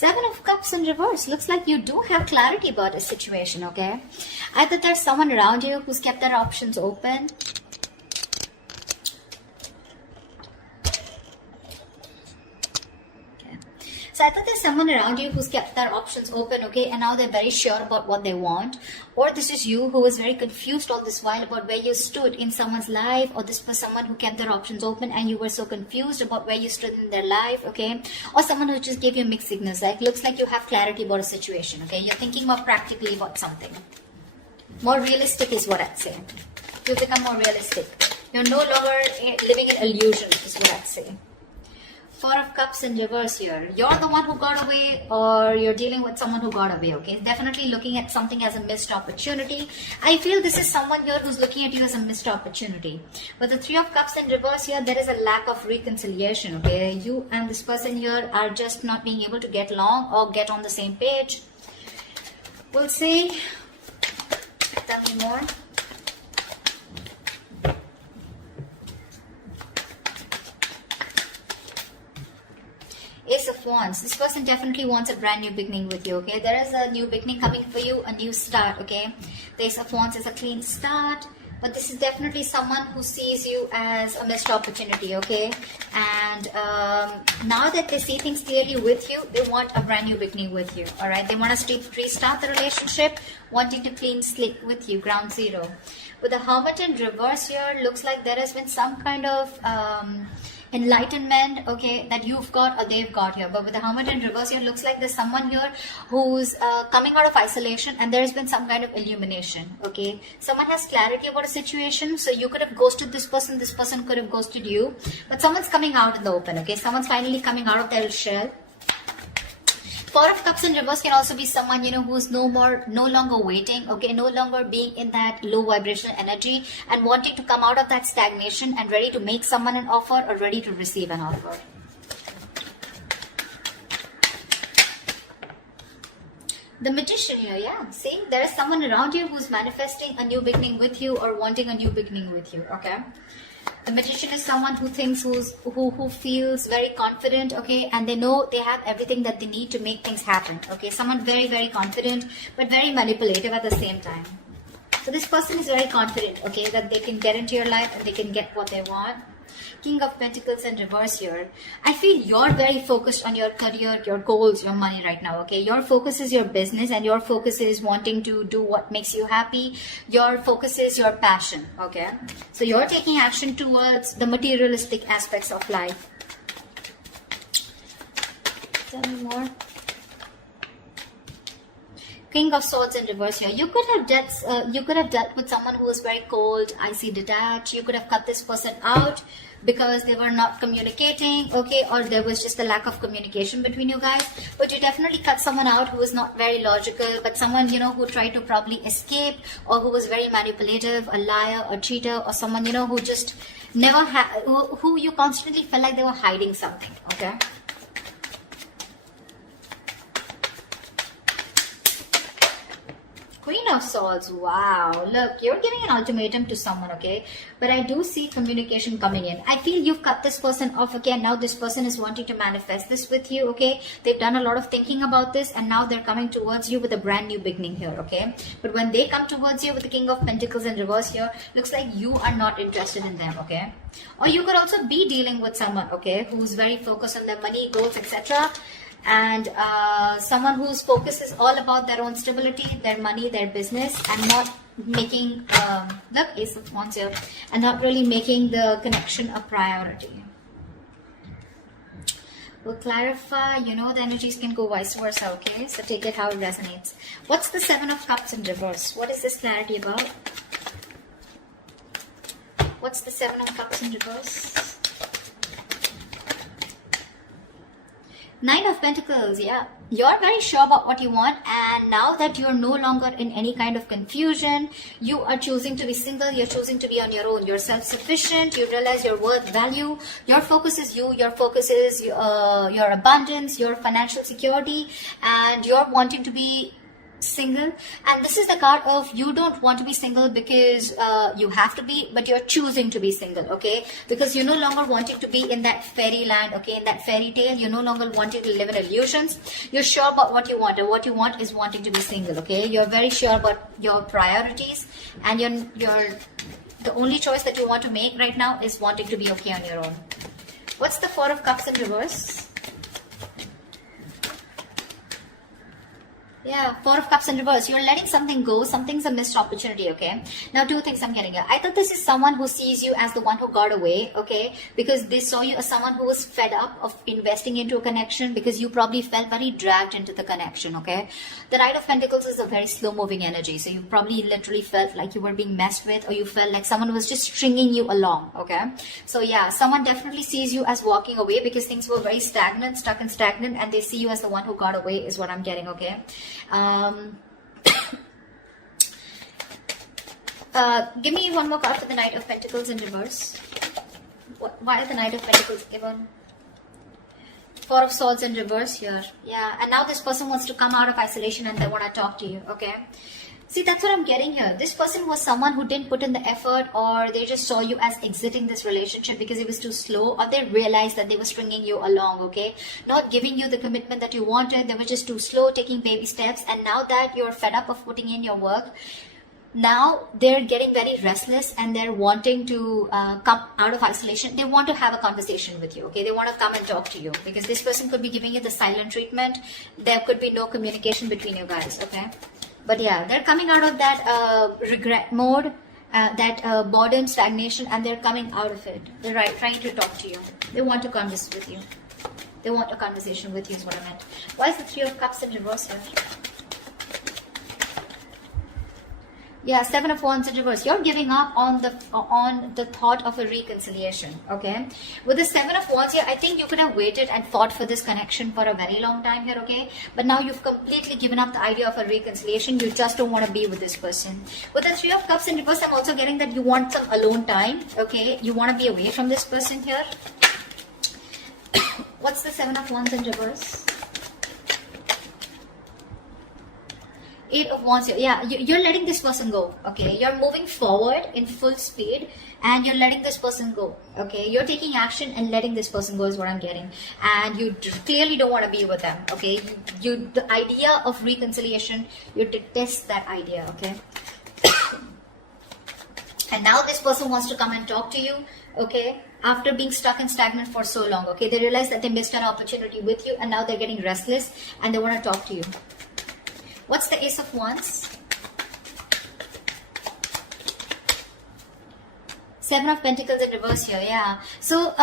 Seven of Cups in reverse. Looks like you do have clarity about a situation, okay? Either there's someone around you who's kept their options open. So I thought there's someone around you who's kept their options open, okay, and now they're very sure about what they want. Or this is you who was very confused all this while about where you stood in someone's life, or this was someone who kept their options open and you were so confused about where you stood in their life, okay? Or someone who just gave you mixed signals, like looks like you have clarity about a situation, okay? You're thinking more practically about something. More realistic is what I'd say. You become more realistic. You're no longer living in illusions is what I'd say. Four of Cups in reverse here. You're the one who got away, or you're dealing with someone who got away, okay? Definitely looking at something as a missed opportunity. I feel this is someone here who's looking at you as a missed opportunity. With the Three of Cups in reverse here, there is a lack of reconciliation, okay? You and this person here are just not being able to get along or get on the same page. We'll see. Tell me more. Ace of Wands. This person definitely wants a brand new beginning with you, okay? There is a new beginning coming for you, a new start, okay? The Ace of Wands is a clean start, but this is definitely someone who sees you as a missed opportunity, okay? And now that they see things clearly with you, they want a brand new beginning with you, all right? They want to restart the relationship, wanting to clean slate with you, ground zero. With the Hermit in reverse here, looks like there has been some kind of enlightenment, okay, that you've got or they've got here. But with the Hermit in reverse here, looks like there's someone here who's coming out of isolation, and there's been some kind of illumination, okay? Someone has clarity about a situation, so you could have ghosted this person could have ghosted you, but someone's coming out in the open, okay? Someone's finally coming out of their shell. Four of Cups in reverse can also be someone, you know, who's no longer waiting, okay, no longer being in that low vibrational energy and wanting to come out of that stagnation and ready to make someone an offer or ready to receive an offer. The Magician here, yeah. See, there is someone around you who's manifesting a new beginning with you or wanting a new beginning with you, okay? The Magician is someone who thinks, who feels very confident, okay, and they know they have everything that they need to make things happen, okay. Someone very, very confident, but very manipulative at the same time. So this person is very confident, okay, that they can get into your life and they can get what they want. King of Pentacles in reverse here. I feel you're very focused on your career, your goals, your money right now, okay? Your focus is your business and your focus is wanting to do what makes you happy. Your focus is your passion, okay? So you're taking action towards the materialistic aspects of life. Tell me more. King of Swords in reverse here. You could have dealt with someone who was very cold, icy, detached. You could have cut this person out because they were not communicating, okay, or there was just a lack of communication between you guys. But you definitely cut someone out who was not very logical, but someone, you know, who tried to probably escape, or who was very manipulative, a liar, a cheater, or someone, you know, who just never had, who you constantly felt like they were hiding something, okay? Queen of Swords, wow, look, you're giving an ultimatum to someone, okay, but I do see communication coming in. I feel you've cut this person off, okay, and now this person is wanting to manifest this with you, okay. They've done a lot of thinking about this, and now they're coming towards you with a brand new beginning here, okay. But when they come towards you with the King of Pentacles in reverse here, looks like you are not interested in them, okay. Or you could also be dealing with someone, okay, who's very focused on their money, goals, etc., and someone whose focus is all about their own stability, their money, their business, and not making the Ace of Wands here, and not really making the connection a priority. We'll clarify, you know, the energies can go vice versa, okay, so take it how it resonates. What's the Seven of Cups in reverse? What is this clarity about? What's the Seven of Cups in reverse? Nine of Pentacles, yeah. You're very sure about what you want, and now that you're no longer in any kind of confusion, you are choosing to be single, you're choosing to be on your own. You're self-sufficient, you realize your worth, value. Your focus is you, your focus is your abundance, your financial security, and you're wanting to be single, and this is the card of you don't want to be single because you have to be, but you're choosing to be single, okay? Because you're no longer wanting to be in that fairyland, okay, in that fairy tale. You're no longer wanting to live in illusions. You're sure about what you want, and what you want is wanting to be single, okay? You're very sure about your priorities, and you're the only choice that you want to make right now is wanting to be okay on your own. What's the Four of Cups in reverse? Yeah, Four of Cups in reverse. You're letting something go. Something's a missed opportunity, okay? Now, two things I'm getting here. I thought this is someone who sees you as the one who got away, okay? Because they saw you as someone who was fed up of investing into a connection because you probably felt very dragged into the connection, okay? The Knight of Pentacles is a very slow-moving energy. So you probably literally felt like you were being messed with, or you felt like someone was just stringing you along, okay? So yeah, someone definitely sees you as walking away because things were very stagnant, stuck and stagnant, and they see you as the one who got away is what I'm getting, okay? Give me one more card for the Knight of Pentacles in reverse. Why the Knight of Pentacles given? Four of Swords in reverse here. Yeah, and now this person wants to come out of isolation and they want to talk to you, okay? See, that's what I'm getting here. This person was someone who didn't put in the effort, or they just saw you as exiting this relationship because it was too slow, or they realized that they were stringing you along, okay? Not giving you the commitment that you wanted. They were just too slow, taking baby steps. And now that you're fed up of putting in your work, now they're getting very restless and they're wanting to come out of isolation. They want to have a conversation with you, okay? They want to come and talk to you because this person could be giving you the silent treatment. There could be no communication between you guys, okay? But yeah, they're coming out of that regret mode, that boredom, stagnation, and they're coming out of it. They're trying to talk to you. They want to converse with you. They want a conversation with you is what I meant. Why is the Three of Cups in reverse here? Yeah, Seven of Wands in reverse. You're giving up on the thought of a reconciliation, okay? With the Seven of Wands here, I think you could have waited and fought for this connection for a very long time here, okay? But now you've completely given up the idea of a reconciliation. You just don't want to be with this person. With the Three of Cups in reverse, I'm also getting that you want some alone time, okay? You want to be away from this person here. What's the Seven of Wands in reverse? Eight of Wands here. Yeah, you're letting this person go, okay? You're moving forward in full speed and you're letting this person go, okay? You're taking action and letting this person go is what I'm getting. And you clearly don't want to be with them, okay? The idea of reconciliation, you detest that idea, okay? And now this person wants to come and talk to you, okay? After being stuck and stagnant for so long, okay? They realize that they missed an opportunity with you and now they're getting restless and they want to talk to you. What's the Ace of Wands? Seven of Pentacles in reverse here, yeah. So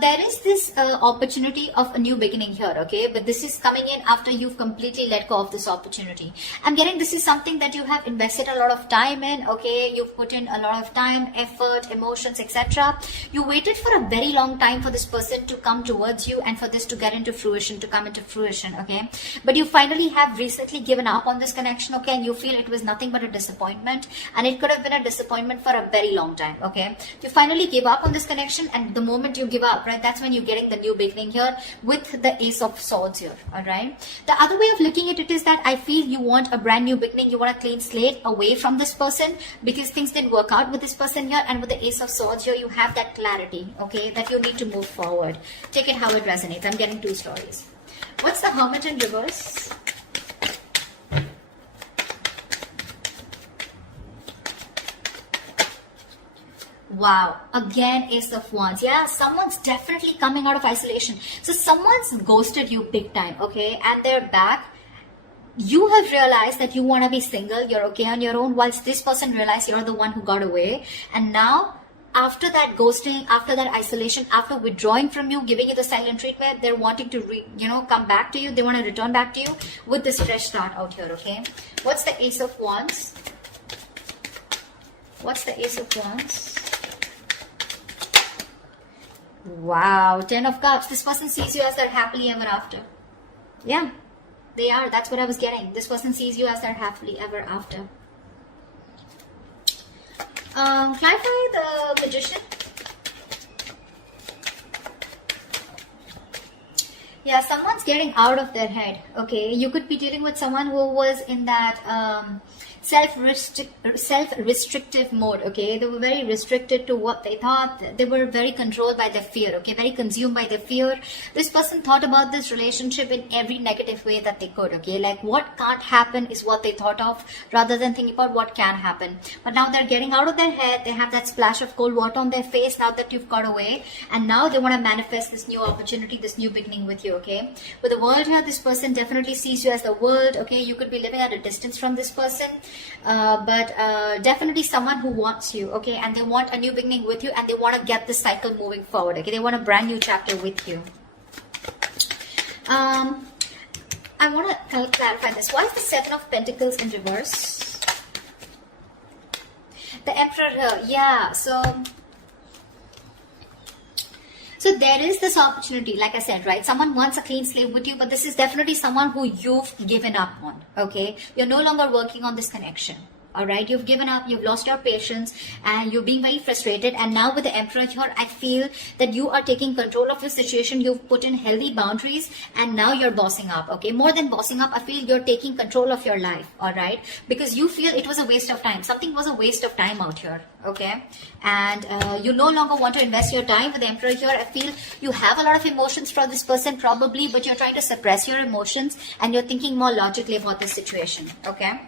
there is this opportunity of a new beginning here, okay? But this is coming in after you've completely let go of this opportunity. I'm getting this is something that you have invested a lot of time in, okay? You've put in a lot of time, effort, emotions, etc. You waited for a very long time for this person to come towards you and for this to get into fruition, to come into fruition, okay? But you finally have recently given up on this connection, okay? And you feel it was nothing but a disappointment, and it could have been a disappointment for a very long time, okay? You finally give up on this connection, and the moment you give up, right, that's when you're getting the new beginning here with the Ace of Swords here, all right? The other way of looking at it is that I feel you want a brand new beginning. You want a clean slate away from this person because things didn't work out with this person here, and with the Ace of Swords here, you have that clarity, okay, that you need to move forward. Take it how it resonates. I'm getting two stories. What's the Hermit in reverse? Wow, again Ace of Wands. Yeah, someone's definitely coming out of isolation. So someone's ghosted you big time, okay, and they're back. You have realized that you want to be single, you're okay on your own, whilst this person realized you're the one who got away. And now, after that ghosting, after that isolation, after withdrawing from you, giving you the silent treatment, they're wanting to, come back to you. They want to return back to you with this fresh start out here, okay? What's the Ace of Wands? What's the Ace of Wands? Wow, Ten of Cups. This person sees you as their happily ever after. Yeah, they are. That's what I was getting. This person sees you as their happily ever after. Clarify the Magician. Yeah, someone's getting out of their head. Okay, you could be dealing with someone who was in that self-restrictive mode. Okay, they were very restricted to what they thought. They were very controlled by their fear. Okay, very consumed by their fear. This person thought about this relationship in every negative way that they could. Okay, like what can't happen is what they thought of, rather than thinking about what can happen. But now they're getting out of their head. They have that splash of cold water on their face now that you've got away, and now they want to manifest this new opportunity, this new beginning with you. Okay, with the world here, this person definitely sees you as the world. Okay, you could be living at a distance from this person, but definitely someone who wants you. Okay, and they want a new beginning with you, and they want to get this cycle moving forward. Okay, they want a brand new chapter with you. I want to clarify this. Why is the Seven of Pentacles in reverse? The Emperor here, yeah. So there is this opportunity, like I said, right? Someone wants a clean slate with you, but this is definitely someone who you've given up on, okay? You're no longer working on this connection, all right? You've given up, you've lost your patience, and you're being very frustrated. And now with the Emperor here, I feel that you are taking control of your situation. You've put in healthy boundaries, and now you're bossing up, okay? More than bossing up, I feel you're taking control of your life, all right? Because you feel it was a waste of time. Something was a waste of time out here, okay? And you no longer want to invest your time with the Emperor here. I feel you have a lot of emotions for this person probably, but you're trying to suppress your emotions, and you're thinking more logically about this situation, okay?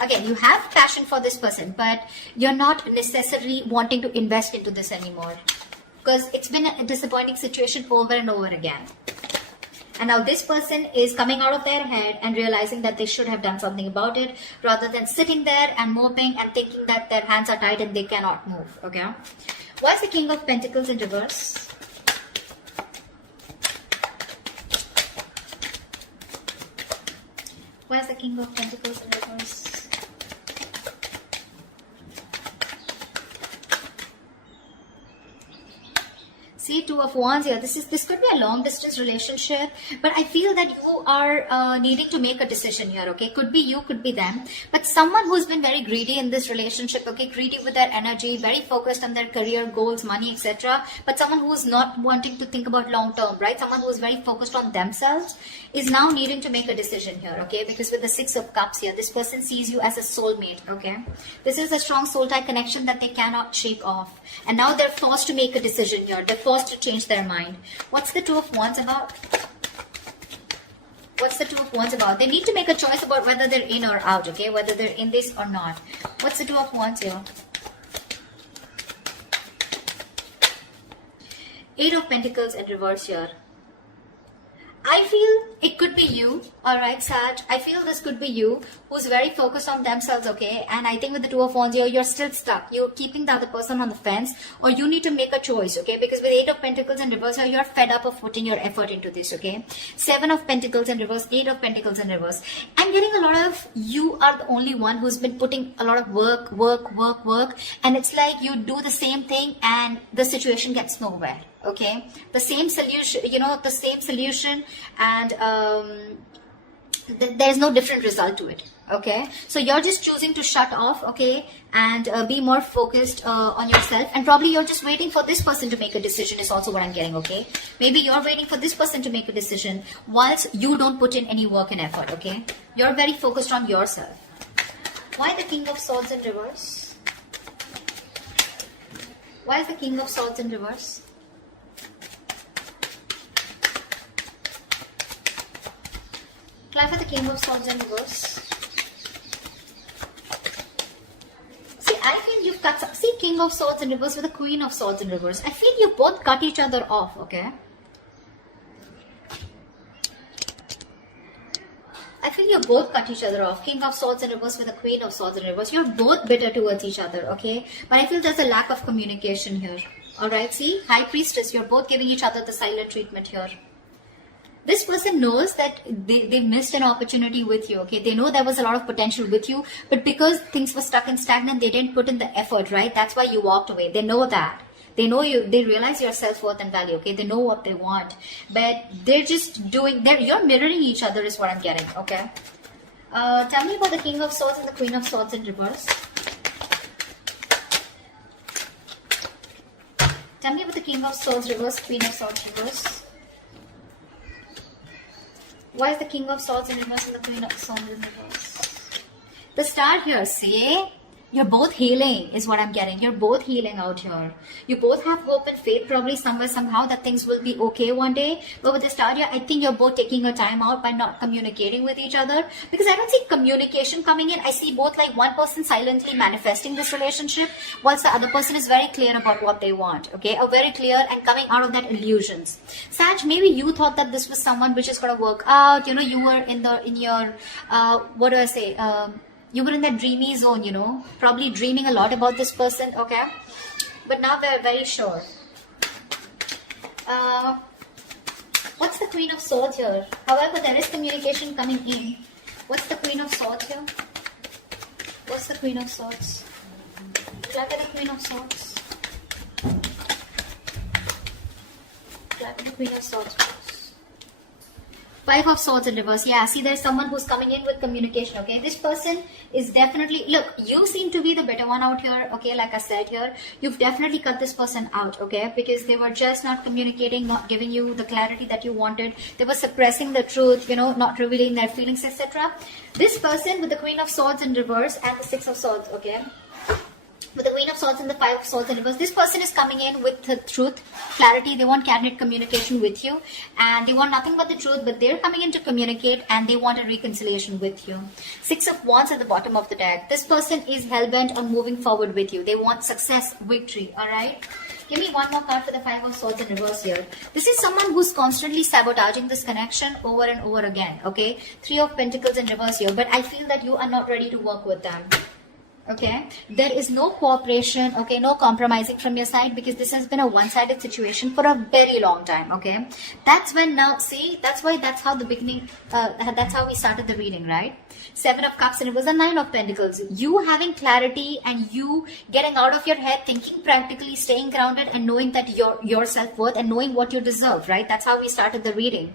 Again, you have passion for this person, but you're not necessarily wanting to invest into this anymore, because it's been a disappointing situation over and over again. And now this person is coming out of their head and realizing that they should have done something about it, rather than sitting there and moping and thinking that their hands are tied and they cannot move, okay? Why is the King of Pentacles in reverse? Why is the King of Pentacles in reverse? See, Two of Wands here. This could be a long distance relationship, but I feel that you are needing to make a decision here, okay? Could be you, could be them, but someone who's been very greedy in this relationship, okay? Greedy with their energy, very focused on their career goals, money, etc. But someone who's not wanting to think about long term, right? Someone who's very focused on themselves is now needing to make a decision here, okay? Because with the Six of Cups here, this person sees you as a soulmate, okay? This is a strong soul tie connection that they cannot shake off. And now they're forced to make a decision here. They're forced to change their mind. What's the Two of Wands about? What's the Two of Wands about? They need to make a choice about whether they're in or out, okay? Whether they're in this or not. What's the Two of Wands here? Eight of Pentacles in reverse here. I feel it could be you, alright, Sag. I feel this could be you who's very focused on themselves, okay? And I think with the Two of Wands here, you're still stuck. You're keeping the other person on the fence, or you need to make a choice, okay? Because with Eight of Pentacles in reverse here, you're fed up of putting your effort into this, okay? Seven of Pentacles in reverse, Eight of Pentacles in reverse. I'm getting a lot of, you are the only one who's been putting a lot of work, and it's like you do the same thing and the situation gets nowhere. Okay, the same solution, the same solution, and there's no different result to it. Okay, so you're just choosing to shut off, okay, and be more focused on yourself, and probably you're just waiting for this person to make a decision is also what I'm getting, okay? Maybe you're waiting for this person to make a decision whilst you don't put in any work and effort, okay? You're very focused on yourself. Why the King of Swords in reverse? Why is the King of Swords in reverse? Clarify the King of Swords in reverse. See, I feel you've cut some. See, King of Swords in reverse with the Queen of Swords in reverse. I feel you both cut each other off, okay? I feel you both cut each other off. King of Swords in reverse with the Queen of Swords in reverse. You're both bitter towards each other, okay? But I feel there's a lack of communication here. Alright, see? High Priestess, you're both giving each other the silent treatment here. This person knows that they missed an opportunity with you, okay? They know there was a lot of potential with you, but because things were stuck and stagnant, they didn't put in the effort, right? That's why you walked away. They know that. They know you, they realize your self-worth and value, okay? They know what they want, but they're just doing, you're mirroring each other is what I'm getting, okay? Tell me about the King of Swords and the Queen of Swords in reverse. Tell me about the King of Swords reverse, Queen of Swords reverse. Why is the King of Swords in reverse and the Queen of Swords in reverse? The Star here, see? You're both healing is what I'm getting. You're both healing out here. You both have hope and faith probably somewhere, somehow that things will be okay one day. But with the Star here, I think you're both taking your time out by not communicating with each other. Because I don't see communication coming in. I see both like one person silently manifesting this relationship whilst the other person is very clear about what they want. Okay, or very clear and coming out of that illusions. Sag, maybe you thought that this was someone which is going to work out. You know, you were in your, what do I say? You were in that dreamy zone, you know, probably dreaming a lot about this person, okay? But now we're very sure. What's the Queen of Swords here? However, there is communication coming in. What's the Queen of Swords here? What's the Queen of Swords? Look at the Queen of Swords. Look at the Queen of Swords. Five of Swords in reverse. Yeah, see, there's someone who's coming in with communication, okay? This person is definitely, look, you seem to be the better one out here, okay? Like I said here, you've definitely cut this person out, okay? Because they were just not communicating, not giving you the clarity that you wanted. They were suppressing the truth, you know, not revealing their feelings, etc. This person with the Queen of Swords in reverse and the Six of Swords, okay? With the Queen of Swords and the Five of Swords in reverse, this person is coming in with the truth, clarity. They want candid communication with you, and they want nothing but the truth, but they're coming in to communicate and they want a reconciliation with you. Six of Wands at the bottom of the deck. This person is hell-bent on moving forward with you. They want success, victory, alright? Give me one more card for the Five of Swords in reverse here. This is someone who's constantly sabotaging this connection over and over again, okay? Three of Pentacles in reverse here, but I feel that you are not ready to work with them. Okay, there is no cooperation, okay, no compromising from your side, because this has been a one-sided situation for a very long time, okay? That's when now, see, that's how the beginning, that's how we started the reading, right? Seven of Cups and it was a Nine of Pentacles. You having clarity and you getting out of your head, thinking practically, staying grounded and knowing that your self-worth and knowing what you deserve, right? That's how we started the reading.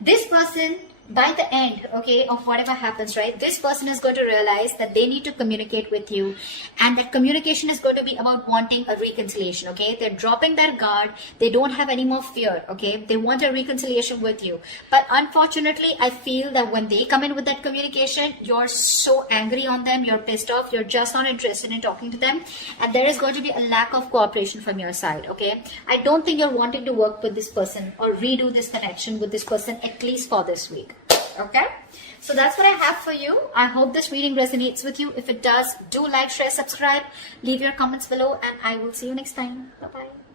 This person, by the end, okay, of whatever happens, right, this person is going to realize that they need to communicate with you, and that communication is going to be about wanting a reconciliation, okay? They're dropping their guard. They don't have any more fear, okay? They want a reconciliation with you. But unfortunately, I feel that when they come in with that communication, you're so angry on them, you're pissed off, you're just not interested in talking to them, and there is going to be a lack of cooperation from your side, okay? I don't think you're wanting to work with this person or redo this connection with this person, at least for this week. Okay, so that's what I have for you. I hope this reading resonates with you. If it does, do like, share, subscribe, leave your comments below, and I will see you next time. Bye-bye.